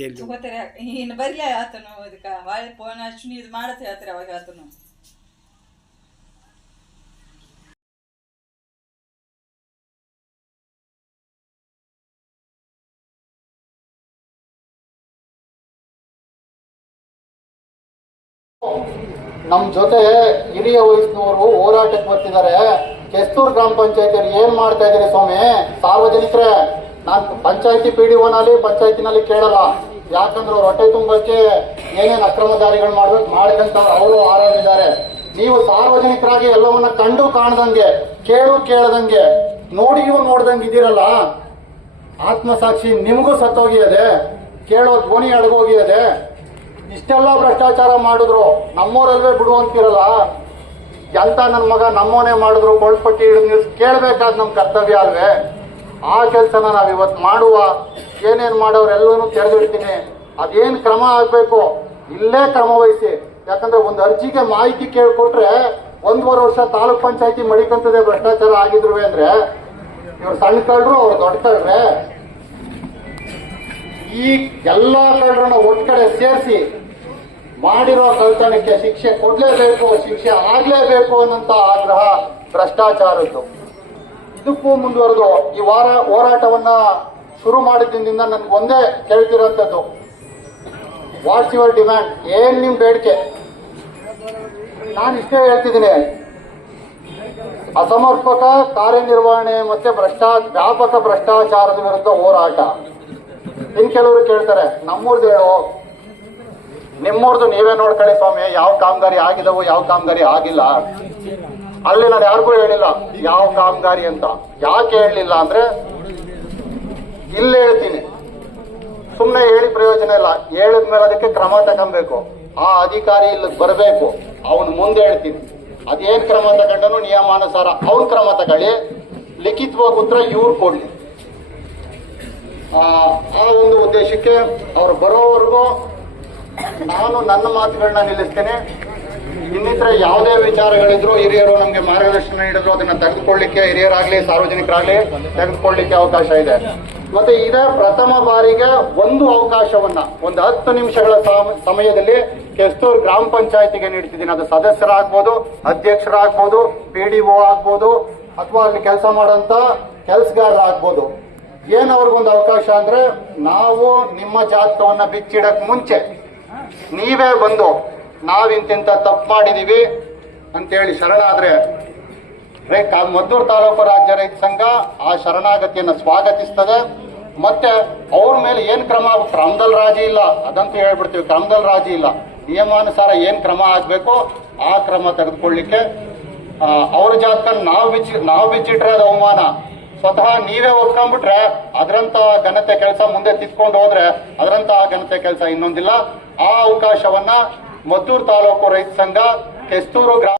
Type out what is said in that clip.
ತೇಲಿ ತಗೋತಾರೆ ಇನ್ನು ಬರ್ಲಿ ಆತನು ಅದಕ್ಕೆ ಹೊಳ್ಳಿ ಫೋನ್ ಹಚ್ಚಿ ಇದು ಮಾಡತ್ತೆ ಹೇಳ್ತಾರೆ ಅವಾಗ ಆತನು. ನಮ್ ಜೊತೆ ಹಿರಿಯ ವಯಸ್ಸಿನವರು ಹೋರಾಟಕ್ಕೆ ಬರ್ತಿದ್ದಾರೆ. ಕೆಸ್ತೂರ್ ಗ್ರಾಮ ಪಂಚಾಯತಿಯವ್ರು ಏನ್ ಮಾಡ್ತಾ ಇದ್ದೀರಿ ಸ್ವಾಮಿ? ಸಾರ್ವಜನಿಕರೇ ನಾನ್ ಪಂಚಾಯತಿ ಪಿ ಡಿ ಓನಲ್ಲಿ ಪಂಚಾಯತಿನಲ್ಲಿ ಕೇಳಲ್ಲ. ಯಾಕಂದ್ರೆ ಅವ್ರ ಹೊಟ್ಟೆ ತುಂಬಕ್ಕೆ ಅಕ್ರಮ ದಾರಿಗಳು ಮಾಡ್ಬೇಕು ಮಾಡ್ಕಂತ ಅವರು ಆರಾಮಿದ್ದಾರೆ. ನೀವು ಸಾರ್ವಜನಿಕರಾಗಿ ಎಲ್ಲವನ್ನ ಕಂಡು ಕಾಣದಂಗೆ, ಕೇಳು ಕೇಳದಂಗೆ ನೋಡಿಯೂ ನೋಡ್ದಂಗೆ ಇದ್ದೀರಲ್ಲ, ಆತ್ಮಸಾಕ್ಷಿ ನಿಮಗೂ ಸತ್ತೋಗಿಯದೆ, ಕೇಳೋ ಧ್ವನಿ ಅಡಗೋಗಿಯದೆ, ಇಷ್ಟೆಲ್ಲ ಭ್ರಷ್ಟಾಚಾರ ಮಾಡಿದ್ರು, ನಮ್ಮೂರಲ್ವೇ ಬಿಡು ಅಂತಿರಲ್ಲ? ಎಂತ ನನ್ನ ಮಗ ನಮ್ಮೋನೇ ಮಾಡಿದ್ರು ಕೊಳ್ಪಟ್ಟಿ ಹಿಡಿದು ಕೇಳಬೇಕಾದ ನಮ್ಮ ಕರ್ತವ್ಯ ಅಲ್ವೇ? ಆ ಕೆಲಸನ ನಾವು ಇವತ್ತು ಮಾಡುವ ಏನೇನ್ ಮಾಡೋರು ಎಲ್ಲನೂ ತೆರೆದಿಡ್ತೀನಿ. ಅದೇನು ಕ್ರಮ ಆಗಬೇಕು? ಇಲ್ಲೇ ಕ್ರಮ ವಹಿಸಿ. ಯಾಕಂದ್ರೆ ಒಂದು ಅರ್ಜಿಗೆ ಮಾಹಿತಿ ಕೇಳಿಕೊಟ್ರೆ ಒಂದೂವರೆ ವರ್ಷ ತಾಲೂಕ್ ಪಂಚಾಯತಿ ಮಡಿಕಂತದೆ ಭ್ರಷ್ಟಾಚಾರ ಆಗಿದ್ರು ಅಂದ್ರೆ ಇವ್ರು ಸಣ್ಣ ಕಳ್ರು ಅವ್ರು ದೊಡ್ಡ ಕಳ್ರೆ ಈ ಎಲ್ಲಾ ಕಳ್ಳರನ್ನ ಒಟ್ಟು ಕಡೆ ಸೇರಿಸಿ ಮಾಡಿರೋ ಕಳ್ತನಕ್ಕೆ ಶಿಕ್ಷೆ ಕೊಡ್ಲೇಬೇಕು, ಶಿಕ್ಷೆ ಆಗ್ಲೇಬೇಕು ಅನ್ನಂತ ಆಗ್ರಹ ಭ್ರಷ್ಟಾಚಾರದ್ದು. ಇದಕ್ಕೂ ಮುಂದುವರೆದು ಈ ವಾರ ಹೋರಾಟವನ್ನ ಶುರು ಮಾಡಿದ್ದಿಂದ ನನಗೆ ಒಂದೇ ಕೇಳ್ತಿರೋಂಥದ್ದು. ವಾಟ್ಸ್ ಯುವರ್ ಡಿಮ್ಯಾಂಡ್ ಏನ್ ನಿಮ್ ಬೇಡಿಕೆ? ನಾನು ಇಷ್ಟೇ ಹೇಳ್ತಿದ್ದೀನಿ. ಅಸಮರ್ಪಕ ಕಾರ್ಯನಿರ್ವಹಣೆ ಮತ್ತೆ ಭ್ರಷ್ಟಾ, ವ್ಯಾಪಕ ಭ್ರಷ್ಟಾಚಾರದ ವಿರುದ್ಧ ಹೋರಾಟ. ಇನ್ ಕೆಲವರು ಕೇಳ್ತಾರೆ, ನಮ್ಮೂರ್ದು ಹೇಳೋ. ನಿಮ್ಮೂರ್ದು ನೀವೇ ನೋಡ್ಕೊಳ್ಳಿ ಸ್ವಾಮಿ, ಯಾವ ಕಾಮಗಾರಿ ಆಗಿದವು, ಯಾವ ಕಾಮಗಾರಿ ಆಗಿಲ್ಲ. ಅಲ್ಲಿ ನಾನು ಯಾರಿಗೂ ಹೇಳಿಲ್ಲ, ಯಾವ ಕಾಮಗಾರಿ ಅಂತ. ಯಾಕೆ ಹೇಳಲಿಲ್ಲ ಅಂದ್ರೆ ಇಲ್ಲಿ ಹೇಳ್ತೀನಿ. ಸುಮ್ಮನೆ ಹೇಳಿ ಪ್ರಯೋಜನ ಇಲ್ಲ. ಹೇಳಿದ್ಮೇಲೆ ಅದಕ್ಕೆ ಕ್ರಮ ತಗೊಬೇಕು ಆ ಅಧಿಕಾರಿ ಇಲ್ಲಿ ಬರಬೇಕು. ಅವನು ಮುಂದೆ ಹೇಳ್ತೀನಿ. ಅದೇನ್ ಕ್ರಮ ತಗೊಂಡನು ನಿಯಮಾನುಸಾರ ಅವ್ನ ಕ್ರಮ ತಗೊಳ್ಳಿ. ಲಿಖಿತವಾಗಿ ಉತ್ತರ ಇವ್ರು ಕೊಡ್ಲಿ. ಆ ಆ ಒಂದು ಉದ್ದೇಶಕ್ಕೆ ಅವ್ರು ಬರೋವರೆಗೂ ನಾನು ನನ್ನ ಮಾತುಗಳನ್ನ ನಿಲ್ಲಿಸ್ತೇನೆ. ಇನ್ನಿತರ ಯಾವುದೇ ವಿಚಾರಗಳಿದ್ರು ಹಿರಿಯರು ನಮಗೆ ಮಾರ್ಗದರ್ಶನ ನೀಡಿದ್ರು, ಅದನ್ನ ತೆಗೆದುಕೊಳ್ಳಿಕ್ಕೆ ಹಿರಿಯರಾಗ್ಲಿ, ಸಾರ್ವಜನಿಕರಾಗ್ಲಿ ತೆಗೆದುಕೊಳ್ಳಿಕ್ಕೆ ಅವಕಾಶ ಇದೆ. ಮತ್ತೆ ಇದೇ ಪ್ರಥಮ ಬಾರಿಗೆ ಒಂದು ಅವಕಾಶವನ್ನ, ಒಂದು ಹತ್ತು ನಿಮಿಷಗಳ ಸಮ- ಸಮಯದಲ್ಲಿ ಕೆಸ್ತೂರ್ ಗ್ರಾಮ ಪಂಚಾಯತಿಗೆ ನೀಡ್ತಿದ್ದೀನಿ ಅದು ಸದಸ್ಯರಾಗ್ಬೋದು, ಅಧ್ಯಕ್ಷರಾಗ್ಬೋದು, ಪಿ ಡಿ ಒ ಆಗ್ಬೋದು, ಅಥವಾ ಅಲ್ಲಿ ಕೆಲಸ ಮಾಡೋಂತ ಕೆಲಸಗಾರರಾಗ್ಬೋದು. ಏನ್ ಅವ್ರಿಗೊಂದು ಅವಕಾಶ ಅಂದ್ರೆ, ನಾವು ನಿಮ್ಮ ಜಾತಕವನ್ನ ಬಿಚ್ಚಿಡಕ್ ಮುಂಚೆ ನೀವೇ ಬಂದು ನಾವಿಂತಿಂತ ತಪ್ಪು ಮಾಡಿದೀವಿ ಅಂತೇಳಿ ಶರಣಾದ್ರೆ ರೇ ಮದ್ದೂರು ತಾಲೂಕು ರಾಜ್ಯ ರೈತ ಸಂಘ ಆ ಶರಣಾಗತಿಯನ್ನು ಸ್ವಾಗತಿಸ್ತದೆ. ಮತ್ತೆ ಅವ್ರ ಮೇಲೆ ಏನ್ ಕ್ರಮ? ಕ್ರಮದಲ್ಲಿ ರಾಜಿ ಇಲ್ಲ. ಅದಂತೂ ಹೇಳ್ಬಿಡ್ತೀವಿ ಕ್ರಮದಲ್ಲಿ ರಾಜಿ ಇಲ್ಲ. ನಿಯಮಾನುಸಾರ ಏನ್ ಕ್ರಮ ಆಗ್ಬೇಕು, ಆ ಕ್ರಮ ತೆಗೆದುಕೊಳ್ಳಿಕ್ಕೆ ಅವ್ರ ಜಾತಕ ನಾವು ಬಿಚ್ಚಿ ನಾವು ಬಿಚ್ಚಿಟ್ರೆ ಅದು ಅವಮಾನ. ಸ್ವತಃ ನೀವೇ ಒಪ್ಕೊಂಡ್ಬಿಟ್ರೆ ಅದರಂತ ಘನತೆ ಕೆಲಸ ಮುಂದೆ ತಿದ್ಕೊಂಡು ಹೋದ್ರೆ ಅದರಂತ ಘನತೆ ಕೆಲಸ ಇನ್ನೊಂದಿಲ್ಲ. ಆ ಅವಕಾಶವನ್ನ ಮದ್ದೂರು ತಾಲೂಕು ರೈತ ಸಂಘ, ಕೆಸ್ತೂರು ಗ್ರಾಮ